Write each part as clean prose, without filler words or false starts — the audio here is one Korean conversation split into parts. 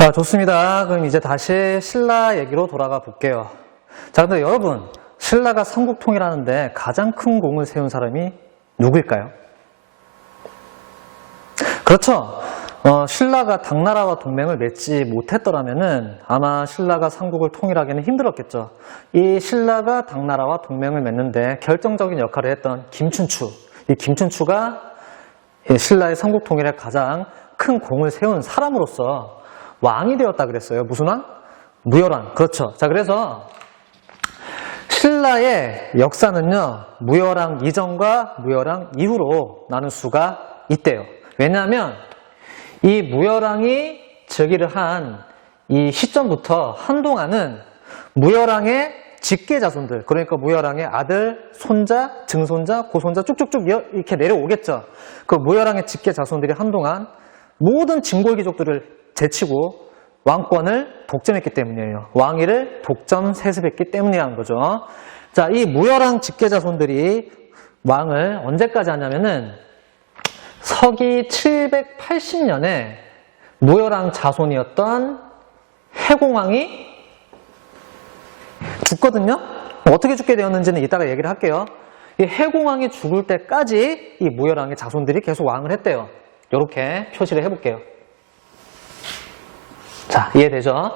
자, 좋습니다. 그럼 이제 다시 신라 얘기로 돌아가 볼게요. 자, 근데 여러분, 신라가 삼국통일하는데 가장 큰 공을 세운 사람이 누구일까요? 그렇죠. 신라가 당나라와 동맹을 맺지 못했더라면은 아마 신라가 삼국을 통일하기는 힘들었겠죠. 이 신라가 당나라와 동맹을 맺는데 결정적인 역할을 했던 김춘추. 이 김춘추가 신라의 삼국 통일에 가장 큰 공을 세운 사람으로서 왕이 되었다 그랬어요. 무슨 왕? 무열왕. 그렇죠. 자, 그래서 신라의 역사는요, 무열왕 이전과 무열왕 이후로 나눌 수가 있대요. 왜냐하면 이 무열왕이 즉위를 한 이 시점부터 한동안은 무열왕의 직계 자손들, 그러니까 무열왕의 아들, 손자, 증손자, 고손자 쭉쭉쭉 이렇게 내려오겠죠. 그 무열왕의 직계 자손들이 한동안 모든 진골귀족들을 제치고 왕권을 독점했기 때문이에요. 왕위를 독점 세습했기 때문이라는 거죠. 자, 이 무열왕 직계 자손들이 왕을 언제까지 하냐면은 서기 780년에 무열왕 자손이었던 해공왕이 죽거든요. 어떻게 죽게 되었는지는 이따가 얘기를 할게요. 이 해공왕이 죽을 때까지 이 무열왕의 자손들이 계속 왕을 했대요. 이렇게 표시를 해볼게요. 자, 이해되죠?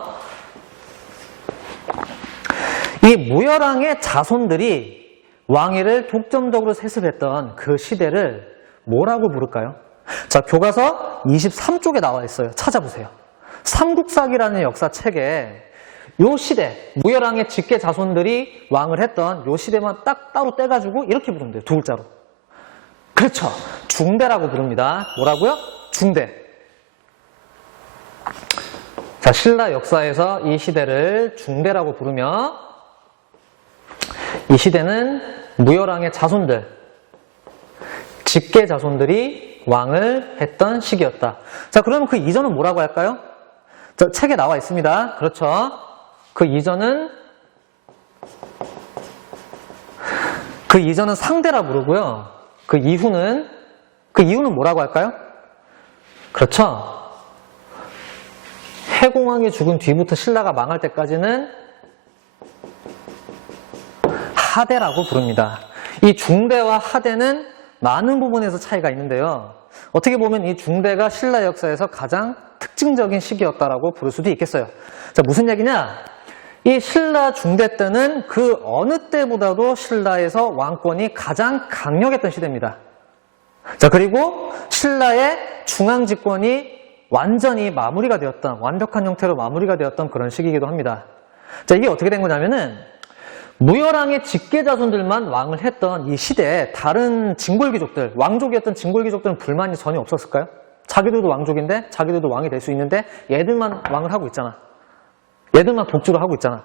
이 무열왕의 자손들이 왕위를 독점적으로 세습했던 그 시대를 뭐라고 부를까요? 자, 교과서 23쪽에 나와 있어요. 찾아보세요. 삼국사기라는 역사책에 요 시대, 무열왕의 직계 자손들이 왕을 했던 요 시대만 딱 따로 떼가지고 이렇게 부르면 돼요. 두 글자로. 그렇죠. 중대라고 부릅니다. 뭐라고요? 중대. 자, 신라 역사에서 이 시대를 중대라고 부르며 이 시대는 무열왕의 자손들, 직계 자손들이 왕을 했던 시기였다. 자, 그러면 그 이전은 뭐라고 할까요? 저 책에 나와 있습니다. 그렇죠. 그 이전은 상대라 부르고요. 그 이후는 뭐라고 할까요? 그렇죠. 해공왕이 죽은 뒤부터 신라가 망할 때까지는 하대라고 부릅니다. 이 중대와 하대는 많은 부분에서 차이가 있는데요. 어떻게 보면 이 중대가 신라 역사에서 가장 특징적인 시기였다라고 부를 수도 있겠어요. 자, 무슨 얘기냐? 이 신라 중대 때는 그 어느 때보다도 신라에서 왕권이 가장 강력했던 시대입니다. 자, 그리고 신라의 중앙 집권이 완전히 마무리가 되었던, 완벽한 형태로 마무리가 되었던 그런 시기이기도 합니다. 자, 이게 어떻게 된 거냐면은 무열왕의 직계 자손들만 왕을 했던 이 시대에 다른 진골귀족들, 왕족이었던 진골귀족들은 불만이 전혀 없었을까요? 자기들도 왕족인데, 자기들도 왕이 될 수 있는데 얘들만 왕을 하고 있잖아. 얘들만 독주를 하고 있잖아.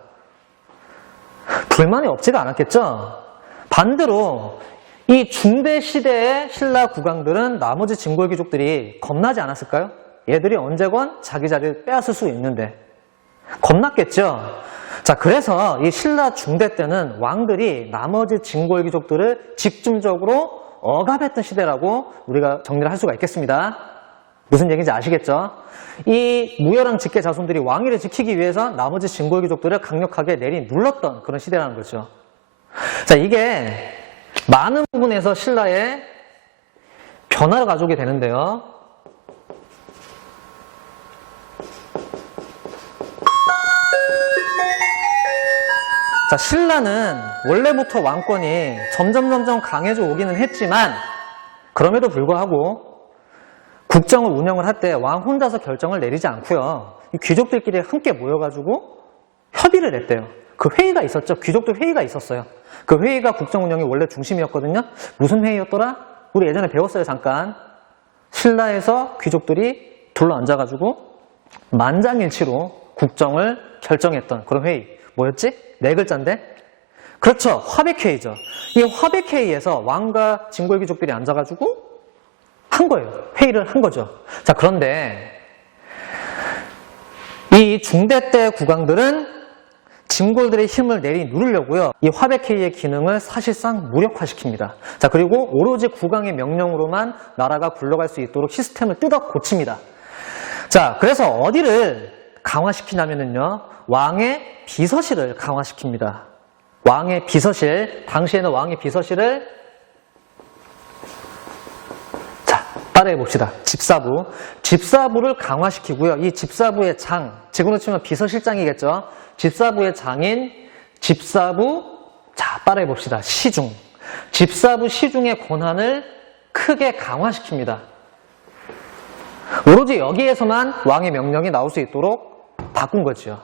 불만이 없지가 않았겠죠? 반대로 이 중대 시대의 신라 국왕들은 나머지 진골귀족들이 겁나지 않았을까요? 얘들이 언제건 자기 자리를 빼앗을 수 있는데 겁났겠죠? 자, 그래서 이 신라 중대 때는 왕들이 나머지 진골귀족들을 집중적으로 억압했던 시대라고 우리가 정리를 할 수가 있겠습니다. 무슨 얘기인지 아시겠죠? 이 무열왕 직계 자손들이 왕위를 지키기 위해서 나머지 진골귀족들을 강력하게 내리눌렀던 그런 시대라는 거죠. 자, 이게 많은 부분에서 신라의 변화를 가져오게 되는데요. 자, 신라는 원래부터 왕권이 점점 강해져 오기는 했지만 그럼에도 불구하고 국정을 운영을 할 때 왕 혼자서 결정을 내리지 않고요. 이 귀족들끼리 함께 모여가지고 협의를 했대요. 그 회의가 있었죠. 귀족들 회의가 있었어요. 그 회의가 국정 운영이 원래 중심이었거든요. 무슨 회의였더라? 우리 예전에 배웠어요, 잠깐. 신라에서 귀족들이 둘러앉아가지고 만장일치로 국정을 결정했던 그런 회의. 뭐였지? 네 글자인데? 그렇죠. 화백회의죠. 이 화백회의에서 왕과 진골귀족들이 앉아가지고 한 거예요. 회의를 한 거죠. 자, 그런데 이 중대 때 국왕들은 진골들의 힘을 내리누르려고요. 이 화백회의의 기능을 사실상 무력화시킵니다. 자, 그리고 오로지 국왕의 명령으로만 나라가 굴러갈 수 있도록 시스템을 뜯어 고칩니다. 자, 그래서 어디를 강화시키냐면요, 왕의 비서실을 강화시킵니다. 왕의 비서실, 당시에는 왕의 비서실을, 자, 따라해 봅시다. 집사부. 집사부를 강화시키고요. 이 집사부의 장, 지금으로 치면 비서실장이겠죠. 집사부의 장인, 집사부, 자, 따라해 봅시다. 시중. 집사부 시중의 권한을 크게 강화시킵니다. 오로지 여기에서만 왕의 명령이 나올 수 있도록 바꾼 거죠.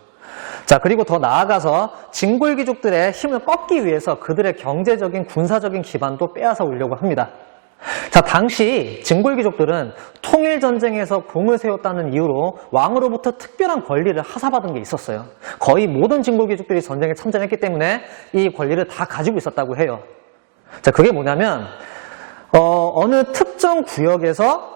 자, 그리고 더 나아가서 진골귀족들의 힘을 꺾기 위해서 그들의 경제적인, 군사적인 기반도 빼앗아 오려고 합니다. 자, 당시 진골귀족들은 통일전쟁에서 공을 세웠다는 이유로 왕으로부터 특별한 권리를 하사받은 게 있었어요. 거의 모든 진골귀족들이 전쟁에 참전했기 때문에 이 권리를 다 가지고 있었다고 해요. 자, 그게 뭐냐면 어느 특정 구역에서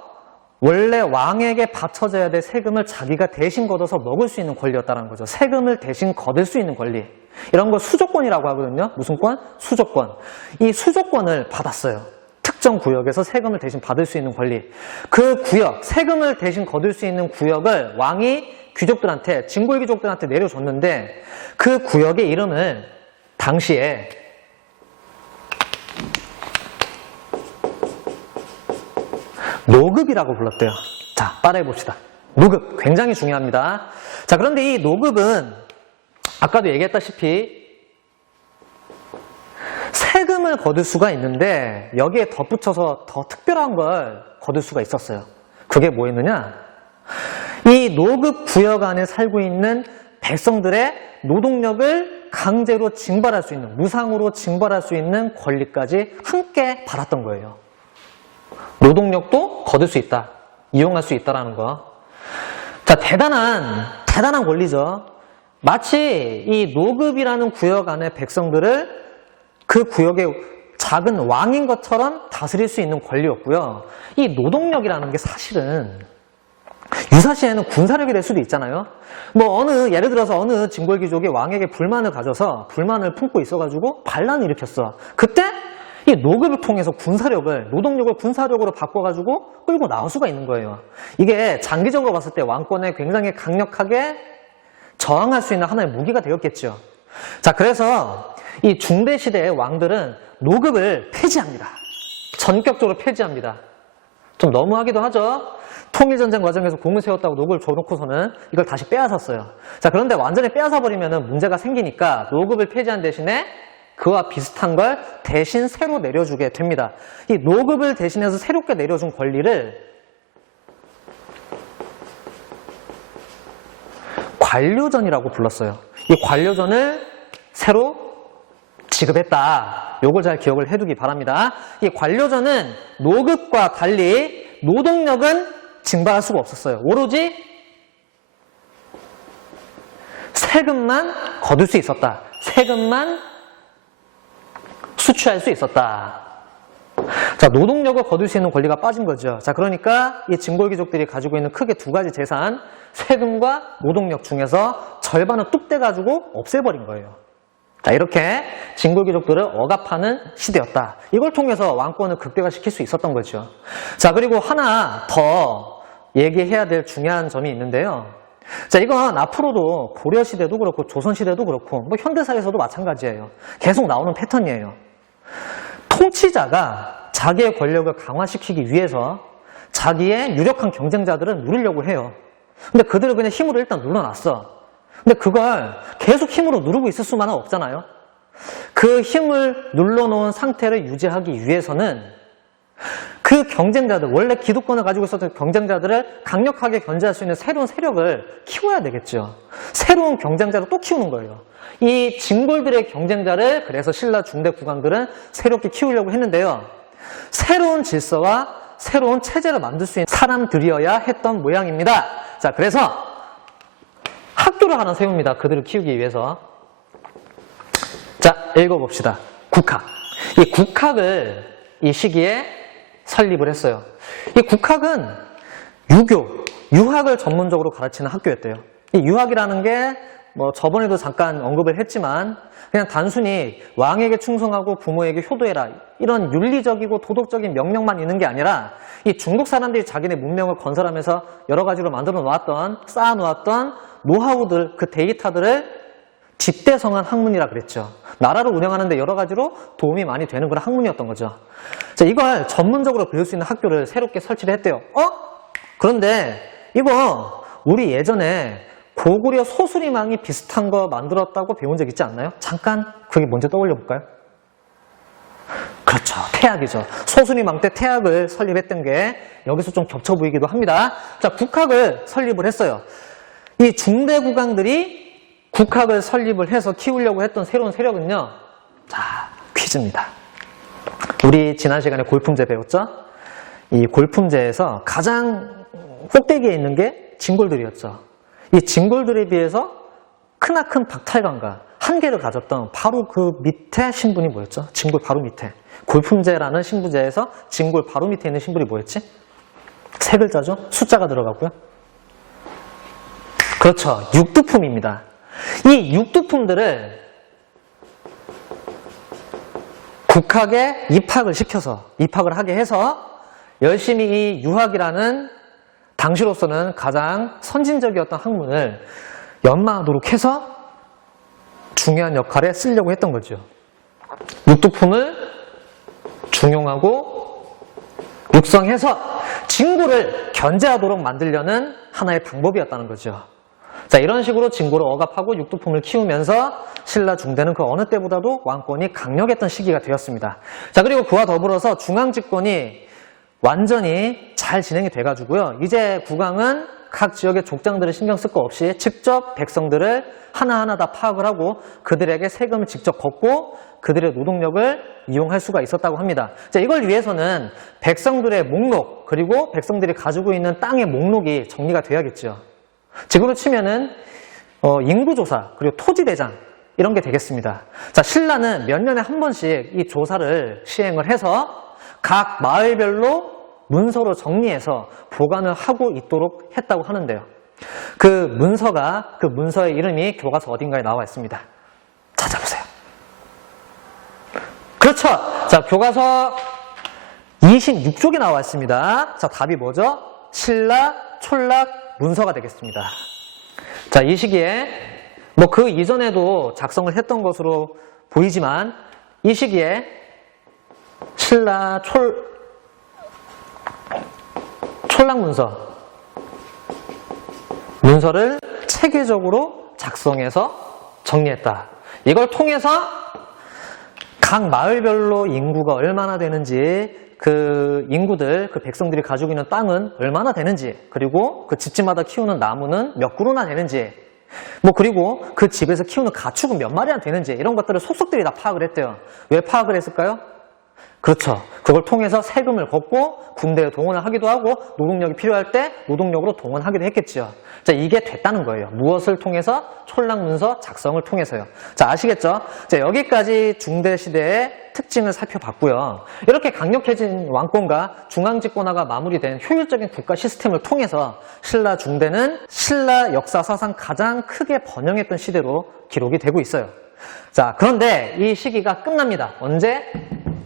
원래 왕에게 바쳐져야 될 세금을 자기가 대신 걷어서 먹을 수 있는 권리였다는 거죠. 세금을 대신 거둘 수 있는 권리. 이런 걸 수조권이라고 하거든요. 무슨 권? 수조권. 이 수조권을 받았어요. 특정 구역에서 세금을 대신 받을 수 있는 권리. 그 구역, 세금을 대신 거둘 수 있는 구역을 왕이 귀족들한테, 진골귀족들한테 내려줬는데 그 구역의 이름을 당시에 노급이라고 불렀대요. 자, 따라해 봅시다. 노급, 굉장히 중요합니다. 자, 그런데 이 노급은 아까도 얘기했다시피 세금을 거둘 수가 있는데 여기에 덧붙여서 더 특별한 걸 거둘 수가 있었어요. 그게 뭐였느냐? 이 노급 구역 안에 살고 있는 백성들의 노동력을 강제로 징발할 수 있는, 무상으로 징발할 수 있는 권리까지 함께 받았던 거예요. 노동력도 거둘 수 있다. 이용할 수 있다라는 거. 자, 대단한 권리죠. 마치 이 노급이라는 구역 안의 백성들을 그 구역의 작은 왕인 것처럼 다스릴 수 있는 권리였고요. 이 노동력이라는 게 사실은 유사시에는 군사력이 될 수도 있잖아요. 예를 들어서 어느 진골귀족이 왕에게 불만을 가져서 불만을 품고 있어가지고 반란을 일으켰어. 그때 이 노급을 통해서 노동력을 군사력으로 바꿔가지고 끌고 나올 수가 있는 거예요. 이게 장기적으로 봤을 때 왕권에 굉장히 강력하게 저항할 수 있는 하나의 무기가 되었겠죠. 자, 그래서 이 중대시대의 왕들은 노급을 폐지합니다. 전격적으로 폐지합니다. 좀 너무하기도 하죠. 통일전쟁 과정에서 공을 세웠다고 노급을 줘놓고서는 이걸 다시 빼앗았어요. 자, 그런데 완전히 빼앗아버리면 문제가 생기니까 노급을 폐지한 대신에 그와 비슷한 걸 대신 새로 내려주게 됩니다. 이 노급을 대신해서 새롭게 내려준 권리를 관료전이라고 불렀어요. 이 관료전을 새로 지급했다. 요걸 잘 기억을 해두기 바랍니다. 이 관료전은 노급과 달리 노동력은 징발할 수가 없었어요. 오로지 세금만 거둘 수 있었다. 세금만 수취할 수 있었다. 자, 노동력을 거둘 수 있는 권리가 빠진 거죠. 자, 그러니까 이 진골귀족들이 가지고 있는 크게 두 가지 재산, 세금과 노동력 중에서 절반은 뚝 떼가지고 없애버린 거예요. 자, 이렇게 진골귀족들을 억압하는 시대였다. 이걸 통해서 왕권을 극대화시킬 수 있었던 거죠. 자, 그리고 하나 더 얘기해야 될 중요한 점이 있는데요. 자, 이건 앞으로도 고려시대도 그렇고 조선시대도 그렇고 현대사에서도 마찬가지예요. 계속 나오는 패턴이에요. 통치자가 자기의 권력을 강화시키기 위해서 자기의 유력한 경쟁자들을 누르려고 해요. 근데 그들을 그냥 힘으로 일단 눌러놨어. 근데 그걸 계속 힘으로 누르고 있을 수만은 없잖아요. 그 힘을 눌러놓은 상태를 유지하기 위해서는 그 경쟁자들, 원래 기득권을 가지고 있었던 경쟁자들을 강력하게 견제할 수 있는 새로운 세력을 키워야 되겠죠. 새로운 경쟁자를 또 키우는 거예요. 이 진골들의 경쟁자를 그래서 신라 중대 국왕들은 새롭게 키우려고 했는데요. 새로운 질서와 새로운 체제를 만들 수 있는 사람들이어야 했던 모양입니다. 자, 그래서 학교를 하나 세웁니다. 그들을 키우기 위해서. 자, 읽어봅시다. 국학. 이 국학을 이 시기에 설립을 했어요. 이 국학은 유학을 전문적으로 가르치는 학교였대요. 이 유학이라는 게 저번에도 잠깐 언급을 했지만 그냥 단순히 왕에게 충성하고 부모에게 효도해라 이런 윤리적이고 도덕적인 명령만 있는 게 아니라 이 중국 사람들이 자기네 문명을 건설하면서 여러 가지로 만들어 놓았던, 쌓아 놓았던 노하우들, 그 데이터들을 집대성한 학문이라 그랬죠. 나라를 운영하는데 여러 가지로 도움이 많이 되는 그런 학문이었던 거죠. 자, 이걸 전문적으로 배울 수 있는 학교를 새롭게 설치를 했대요. 그런데 이거 우리 예전에 고구려 소수리망이 비슷한 거 만들었다고 배운 적 있지 않나요? 잠깐 그게 뭔지 떠올려 볼까요? 그렇죠. 태학이죠. 소수리망 때 태학을 설립했던 게 여기서 좀 겹쳐 보이기도 합니다. 자, 국학을 설립을 했어요. 이 중대 국왕들이 국학을 설립을 해서 키우려고 했던 새로운 세력은요. 자, 퀴즈입니다. 우리 지난 시간에 골품제 배웠죠? 이 골품제에서 가장 꼭대기에 있는 게 진골들이었죠. 이 진골들에 비해서 크나큰 박탈감과 한계를 가졌던 바로 그 밑에 신분이 뭐였죠? 진골 바로 밑에. 골품제라는 신부제에서 진골 바로 밑에 있는 신분이 뭐였지? 세 글자죠? 숫자가 들어가고요. 그렇죠. 육두품입니다. 이 육두품들을 국학에 입학을 하게 해서 열심히 이 유학이라는 당시로서는 가장 선진적이었던 학문을 연마하도록 해서 중요한 역할에 쓰려고 했던 거죠. 육두품을 중용하고 육성해서 진고를 견제하도록 만들려는 하나의 방법이었다는 거죠. 자, 이런 식으로 진고를 억압하고 육두품을 키우면서 신라 중대는 그 어느 때보다도 왕권이 강력했던 시기가 되었습니다. 자, 그리고 그와 더불어서 중앙집권이 완전히 잘 진행이 돼가지고요. 이제 국왕은 각 지역의 족장들을 신경 쓸 거 없이 직접 백성들을 하나하나 다 파악을 하고 그들에게 세금을 직접 걷고 그들의 노동력을 이용할 수가 있었다고 합니다. 자, 이걸 위해서는 백성들의 목록 그리고 백성들이 가지고 있는 땅의 목록이 정리가 돼야겠죠. 지금으로 치면은 인구조사 그리고 토지대장 이런 게 되겠습니다. 자, 신라는 몇 년에 한 번씩 이 조사를 시행을 해서 각 마을별로 문서로 정리해서 보관을 하고 있도록 했다고 하는데요. 그 문서의 이름이 교과서 어딘가에 나와 있습니다. 찾아보세요. 그렇죠. 자, 교과서 26쪽에 나와 있습니다. 자, 답이 뭐죠? 신라 촌락 문서가 되겠습니다. 자, 이 시기에 그 이전에도 작성을 했던 것으로 보이지만 이 시기에 신라 촌락 문서를 체계적으로 작성해서 정리했다. 이걸 통해서 각 마을별로 인구가 얼마나 되는지, 그 인구들, 그 백성들이 가지고 있는 땅은 얼마나 되는지, 그리고 그 집집마다 키우는 나무는 몇 그루나 되는지, 그리고 그 집에서 키우는 가축은 몇 마리나 되는지, 이런 것들을 속속들이 다 파악을 했대요. 왜 파악을 했을까요? 그렇죠. 그걸 통해서 세금을 걷고 군대에 동원을 하기도 하고 노동력이 필요할 때 노동력으로 동원하기도 했겠죠. 자, 이게 됐다는 거예요. 무엇을 통해서? 촌락문서 작성을 통해서요. 자, 아시겠죠? 자, 여기까지 중대시대의 특징을 살펴봤고요. 이렇게 강력해진 왕권과 중앙집권화가 마무리된 효율적인 국가 시스템을 통해서 신라 중대는 신라 역사사상 가장 크게 번영했던 시대로 기록이 되고 있어요. 자, 그런데 이 시기가 끝납니다. 언제?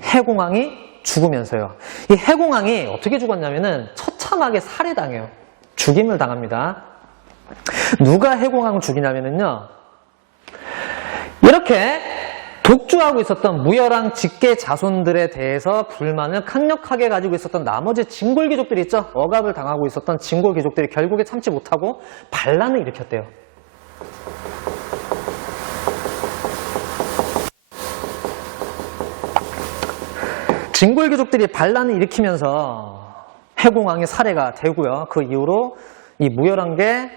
해공왕이 죽으면서요. 이 해공왕이 어떻게 죽었냐면은 처참하게 살해당해요. 죽임을 당합니다. 누가 해공왕을 죽이냐면은요. 이렇게 독주하고 있었던 무열왕 직계 자손들에 대해서 불만을 강력하게 가지고 있었던 나머지 진골 귀족들이 있죠. 억압을 당하고 있었던 진골 귀족들이 결국에 참지 못하고 반란을 일으켰대요. 진골 귀족들이 반란을 일으키면서 해공왕의 살해가 되고요. 그 이후로 이 무열왕계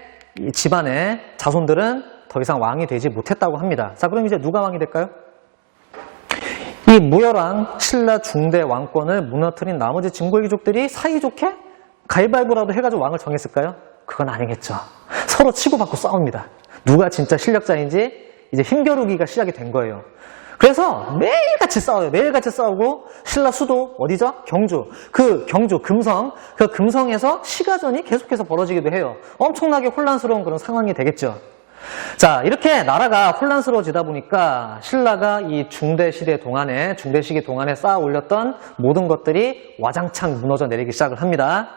집안의 자손들은 더 이상 왕이 되지 못했다고 합니다. 자, 그럼 이제 누가 왕이 될까요? 이 무열왕 신라 중대 왕권을 무너뜨린 나머지 진골 귀족들이 사이좋게 가위바위보라도 해가지고 왕을 정했을까요? 그건 아니겠죠. 서로 치고받고 싸웁니다. 누가 진짜 실력자인지 이제 힘겨루기가 시작이 된 거예요. 그래서 매일같이 싸워요. 매일같이 싸우고 신라 수도 어디죠? 경주. 그 경주 금성, 그 금성에서 시가전이 계속해서 벌어지기도 해요. 엄청나게 혼란스러운 그런 상황이 되겠죠. 자, 이렇게 나라가 혼란스러워지다 보니까 신라가 이 중대 시기 동안에 쌓아 올렸던 모든 것들이 와장창 무너져 내리기 시작을 합니다.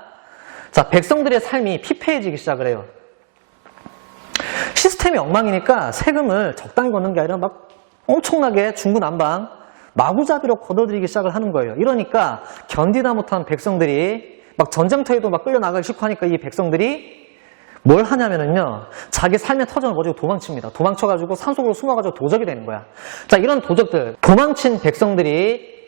자, 백성들의 삶이 피폐해지기 시작을 해요. 시스템이 엉망이니까 세금을 적당히 걷는 게 아니라 막 엄청나게 중구난방 마구잡이로 걷어들이기 시작을 하는 거예요. 이러니까 견디다 못한 백성들이 막 전쟁터에도 막 끌려나가기 싫고 하니까 이 백성들이 뭘 하냐면은요, 자기 삶의 터전을 가지고 도망칩니다. 도망쳐가지고 산속으로 숨어가지고 도적이 되는 거야. 자, 이런 도적들, 도망친 백성들이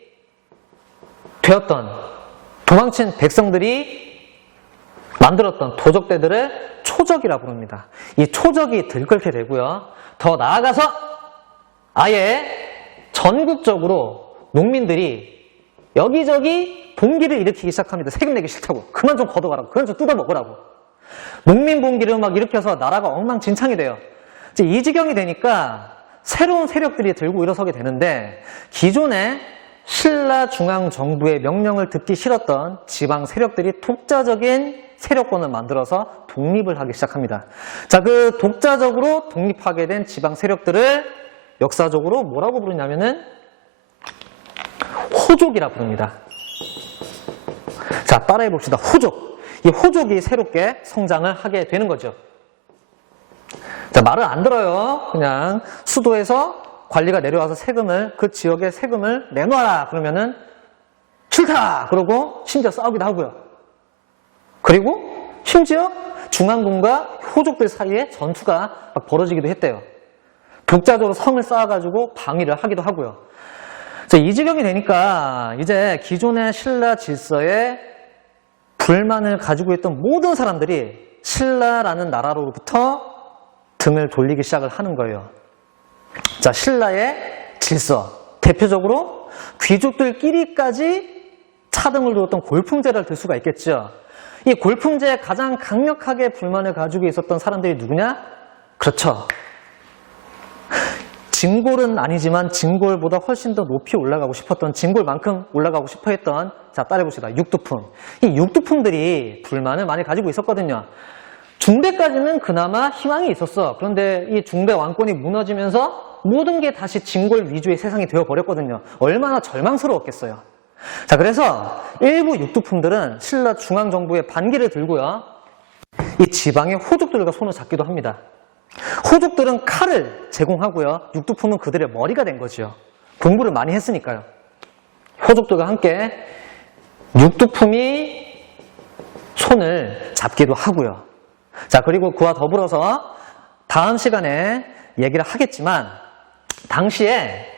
만들었던 도적대들을 초적이라고 부릅니다. 이 초적이 들끓게 되고요. 더 나아가서 아예 전국적으로 농민들이 여기저기 봉기를 일으키기 시작합니다. 세금 내기 싫다고. 그만 좀 걷어가라고. 그만 좀 뜯어먹으라고. 농민 봉기를 막 일으켜서 나라가 엉망진창이 돼요. 이제 이 지경이 되니까 새로운 세력들이 들고 일어서게 되는데, 기존에 신라 중앙정부의 명령을 듣기 싫었던 지방 세력들이 독자적인 세력권을 만들어서 독립을 하기 시작합니다. 자, 그 독자적으로 독립하게 된 지방 세력들을 역사적으로 뭐라고 부르냐면은 호족이라 부릅니다. 자, 따라해 봅시다. 호족. 이 호족이 새롭게 성장을 하게 되는 거죠. 자, 말을 안 들어요. 그냥 수도에서 관리가 내려와서 그 지역의 세금을 내놓아라 그러면은 싫다 그러고 심지어 싸우기도 하고요. 그리고 심지어 중앙군과 호족들 사이에 전투가 막 벌어지기도 했대요. 독자적으로 성을 쌓아가지고 방위를 하기도 하고요. 자, 이 지경이 되니까 이제 기존의 신라 질서에 불만을 가지고 있던 모든 사람들이 신라라는 나라로부터 등을 돌리기 시작을 하는 거예요. 자, 신라의 질서. 대표적으로 귀족들끼리까지 차등을 두었던 골품제를 들 수가 있겠죠. 이 골품제에 가장 강력하게 불만을 가지고 있었던 사람들이 누구냐? 그렇죠. 진골은 아니지만 진골보다 훨씬 더 높이 올라가고 싶었던, 진골만큼 올라가고 싶어 했던, 자, 따라해봅시다. 육두품. 이 육두품들이 불만을 많이 가지고 있었거든요. 중대까지는 그나마 희망이 있었어. 그런데 이 중대 왕권이 무너지면서 모든 게 다시 진골 위주의 세상이 되어버렸거든요. 얼마나 절망스러웠겠어요. 자, 그래서 일부 육두품들은 신라 중앙정부의 반기를 들고요, 이 지방의 호족들과 손을 잡기도 합니다. 호족들은 칼을 제공하고요, 육두품은 그들의 머리가 된 거죠. 공부를 많이 했으니까요. 호족들과 함께 육두품이 손을 잡기도 하고요. 자, 그리고 그와 더불어서 다음 시간에 얘기를 하겠지만, 당시에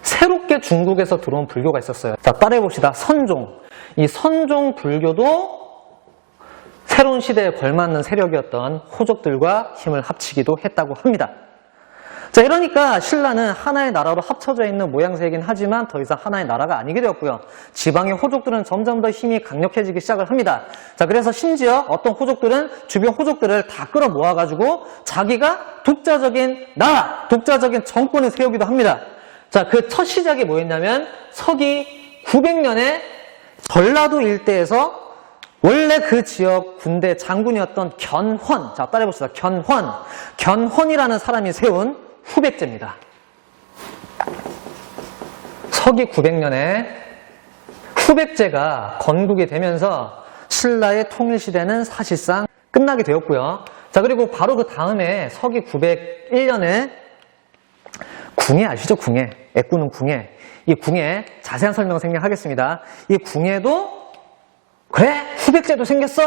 새롭게 중국에서 들어온 불교가 있었어요. 자, 따라해 봅시다. 선종. 이 선종 불교도 새로운 시대에 걸맞는 세력이었던 호족들과 힘을 합치기도 했다고 합니다. 자, 이러니까 신라는 하나의 나라로 합쳐져 있는 모양새이긴 하지만 더 이상 하나의 나라가 아니게 되었고요. 지방의 호족들은 점점 더 힘이 강력해지기 시작을 합니다. 자, 그래서 심지어 어떤 호족들은 주변 호족들을 다 끌어모아가지고 자기가 독자적인 나라, 독자적인 정권을 세우기도 합니다. 자, 그 첫 시작이 뭐였냐면 서기 900년에 전라도 일대에서 원래 그 지역 군대 장군이었던 견훤, 자, 따라해봅시다. 견훤이라는 사람이 세운 후백제입니다. 서기 900년에 후백제가 건국이 되면서 신라의 통일시대는 사실상 끝나게 되었고요. 자, 그리고 바로 그 다음에 서기 901년에 궁예 아시죠? 궁예. 애꾸는 궁예. 이 궁예 자세한 설명 생략하겠습니다. 이 궁예도 그래? 후백제도 생겼어?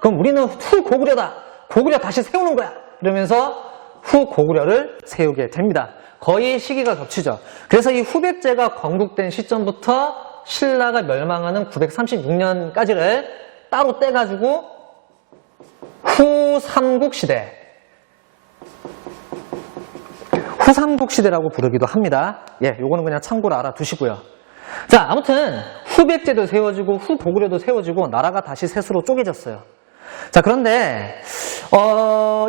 그럼 우리는 후고구려다. 고구려 다시 세우는 거야. 이러면서 후고구려를 세우게 됩니다. 거의 시기가 겹치죠. 그래서 이 후백제가 건국된 시점부터 신라가 멸망하는 936년까지를 따로 떼가지고 후삼국시대, 후삼국시대라고 부르기도 합니다. 예, 요거는 그냥 참고로 알아두시고요. 자, 아무튼 후백제도 세워지고 후고구려도 세워지고 나라가 다시 셋으로 쪼개졌어요. 자, 그런데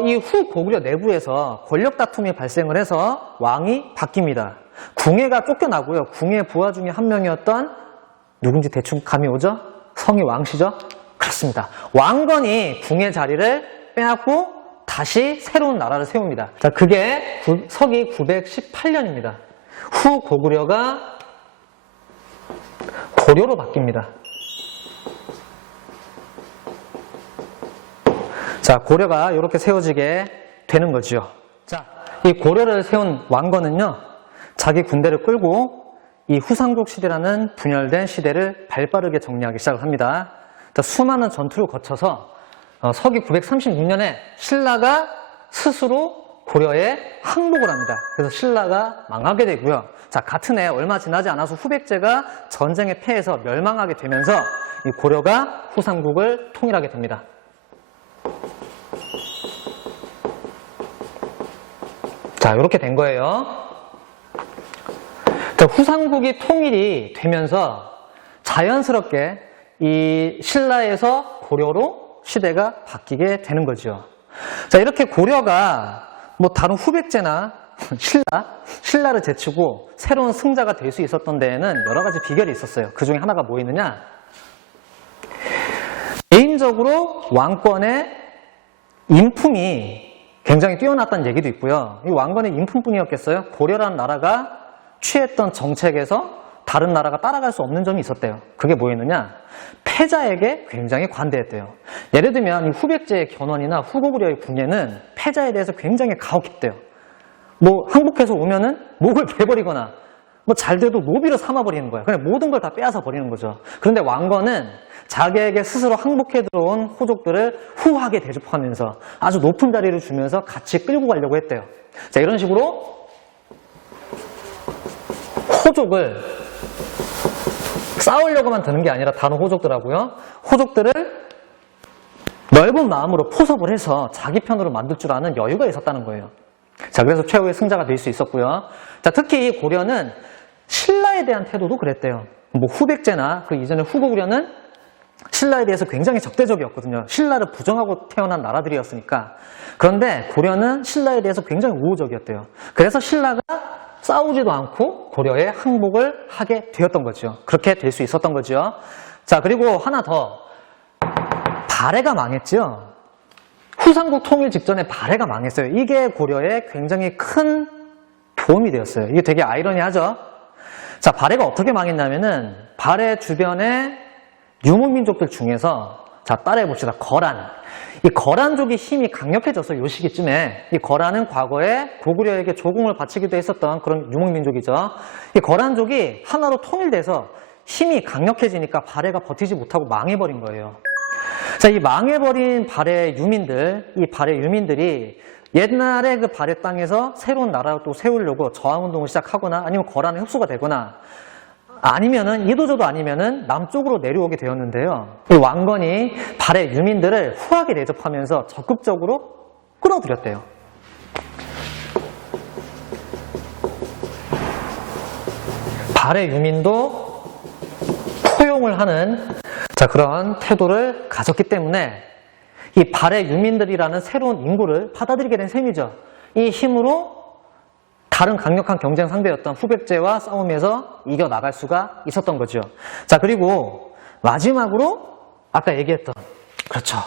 이 후고구려 내부에서 권력 다툼이 발생을 해서 왕이 바뀝니다. 궁예가 쫓겨나고요. 궁예 부하 중에 한 명이었던, 누군지 대충 감이 오죠? 성이 왕씨죠? 그렇습니다. 왕건이 궁예 자리를 빼앗고 다시 새로운 나라를 세웁니다. 자, 그게 서기 918년입니다. 후고구려가 고려로 바뀝니다. 자, 고려가 이렇게 세워지게 되는 거죠. 자, 이 고려를 세운 왕건은요, 자기 군대를 끌고 이 후삼국 시대라는 분열된 시대를 발빠르게 정리하기 시작을 합니다. 자, 수많은 전투를 거쳐서 서기 936년에 신라가 스스로 고려에 항복을 합니다. 그래서 신라가 망하게 되고요. 자, 같은 해 얼마 지나지 않아서 후백제가 전쟁에 패해서 멸망하게 되면서 이 고려가 후삼국을 통일하게 됩니다. 자, 이렇게 된 거예요. 자, 후삼국이 통일이 되면서 자연스럽게 이 신라에서 고려로 시대가 바뀌게 되는 거죠. 자, 이렇게 고려가 뭐 다른 후백제나 신라를 제치고 새로운 승자가 될 수 있었던 데에는 여러 가지 비결이 있었어요. 그 중에 하나가 뭐 있느냐? 개인적으로 왕권의 인품이 굉장히 뛰어났다는 얘기도 있고요. 이 왕건의 인품뿐이었겠어요? 고려라는 나라가 취했던 정책에서 다른 나라가 따라갈 수 없는 점이 있었대요. 그게 뭐였느냐? 패자에게 굉장히 관대했대요. 예를 들면 이 후백제의 견훤이나 후고구려의 궁예는 패자에 대해서 굉장히 가혹했대요. 뭐 항복해서 오면은 목을 베버리거나 뭐 잘 돼도 노비로 삼아버리는 거예요. 그냥 모든 걸 다 빼앗아 버리는 거죠. 그런데 왕건은 자기에게 스스로 항복해 들어온 호족들을 후하게 대접하면서 아주 높은 자리를 주면서 같이 끌고 가려고 했대요. 자, 이런 식으로 호족을 싸우려고만 드는 게 아니라 다른 호족들하고요. 호족들을 넓은 마음으로 포섭을 해서 자기 편으로 만들 줄 아는 여유가 있었다는 거예요. 자, 그래서 최후의 승자가 될 수 있었고요. 자, 특히 이 고려는 신라에 대한 태도도 그랬대요. 뭐 후백제나 그 이전의 후고구려는 신라에 대해서 굉장히 적대적이었거든요. 신라를 부정하고 태어난 나라들이었으니까. 그런데 고려는 신라에 대해서 굉장히 우호적이었대요. 그래서 신라가 싸우지도 않고 고려에 항복을 하게 되었던 거죠. 그렇게 될 수 있었던 거죠. 자, 그리고 하나 더. 발해가 망했죠. 후삼국 통일 직전에 발해가 망했어요. 이게 고려에 굉장히 큰 도움이 되었어요. 이게 되게 아이러니하죠. 자, 발해가 어떻게 망했냐면은 발해 주변에 유목민족들 중에서 자, 따라해 봅시다. 거란. 이 거란족이 힘이 강력해져서 요 시기쯤에 이 거란은 과거에 고구려에게 조공을 바치기도 했었던 그런 유목민족이죠. 이 거란족이 하나로 통일돼서 힘이 강력해지니까 발해가 버티지 못하고 망해버린 거예요. 자, 이 망해버린 발해 유민들, 이 발해 유민들이 옛날에 그 발해 땅에서 새로운 나라를 또 세우려고 저항운동을 시작하거나 아니면 거란에 흡수가 되거나 아니면은 이도저도 아니면은 남쪽으로 내려오게 되었는데요. 이 왕건이 발해 유민들을 후하게 대접하면서 적극적으로 끌어들였대요. 발해 유민도 포용을 하는 자, 그런 태도를 가졌기 때문에 이 발해 유민들이라는 새로운 인구를 받아들이게 된 셈이죠. 이 힘으로 다른 강력한 경쟁 상대였던 후백제와 싸움에서 이겨나갈 수가 있었던 거죠. 자, 그리고 마지막으로 아까 얘기했던 그렇죠.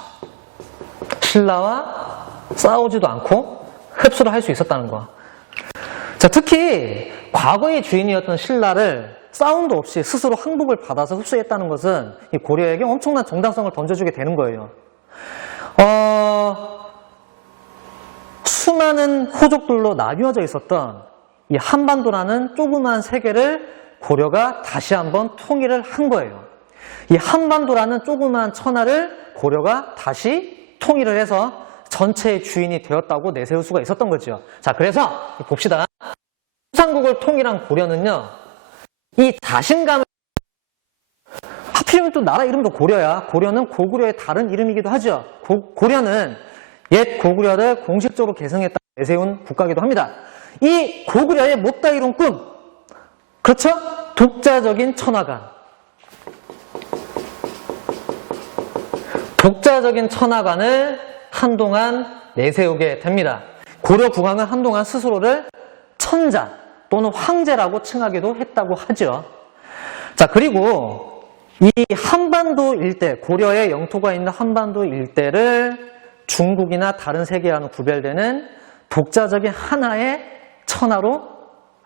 신라와 싸우지도 않고 흡수를 할 수 있었다는 거. 자, 특히 과거의 주인이었던 신라를 싸움도 없이 스스로 항복을 받아서 흡수했다는 것은 이 고려에게 엄청난 정당성을 던져주게 되는 거예요. 수많은 호족들로 나뉘어져 있었던 이 한반도라는 조그만 세계를 고려가 다시 한번 통일을 한 거예요. 이 한반도라는 조그만 천하를 고려가 다시 통일을 해서 전체의 주인이 되었다고 내세울 수가 있었던 거죠. 자, 그래서 봅시다. 후삼국을 통일한 고려는요, 이 자신감을 하필이면 또 나라 이름도 고려야. 고려는 고구려의 다른 이름이기도 하죠. 고려는 옛 고구려를 공식적으로 계승했다 내세운 국가이기도 합니다. 이 고구려의 못다 이룬 꿈, 그렇죠? 독자적인 천하관. 독자적인 천하관을 한동안 내세우게 됩니다. 고려 국왕은 한동안 스스로를 천자 또는 황제라고 칭하기도 했다고 하죠. 자, 그리고 이 한반도 일대, 고려의 영토가 있는 한반도 일대를 중국이나 다른 세계와는 구별되는 독자적인 하나의 천하로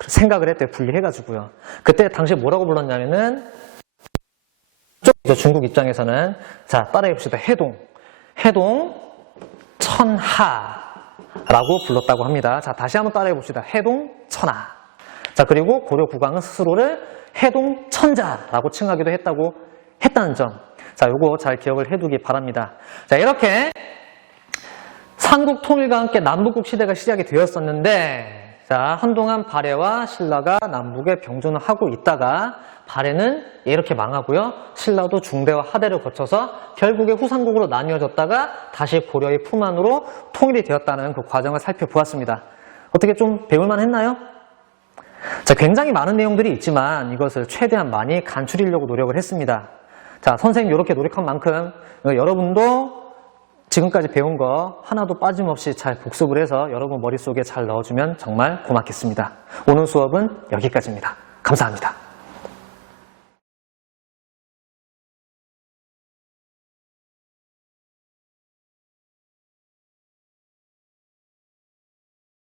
생각을 했대요. 분리해가지고요. 그때 당시에 뭐라고 불렀냐면은 중국 입장에서는 자, 따라해 봅시다. 해동 천하라고 불렀다고 합니다. 자, 다시 한번 따라해 봅시다. 해동천하. 자, 그리고 고려 국왕은 스스로를 해동천자라고 칭하기도 했다는 점. 자, 요거 잘 기억을 해두기 바랍니다. 자, 이렇게 삼국 통일과 함께 남북국 시대가 시작이 되었었는데, 자, 한동안 발해와 신라가 남북에 병존을 하고 있다가 발해는 이렇게 망하고요. 신라도 중대와 하대를 거쳐서 결국에 후삼국으로 나뉘어졌다가 다시 고려의 품 안으로 통일이 되었다는 그 과정을 살펴보았습니다. 어떻게 좀 배울만 했나요? 자, 굉장히 많은 내용들이 있지만 이것을 최대한 많이 간추리려고 노력을 했습니다. 자, 선생님 이렇게 노력한 만큼 여러분도 지금까지 배운 거 하나도 빠짐없이 잘 복습을 해서 여러분 머릿속에 잘 넣어주면 정말 고맙겠습니다. 오늘 수업은 여기까지입니다. 감사합니다.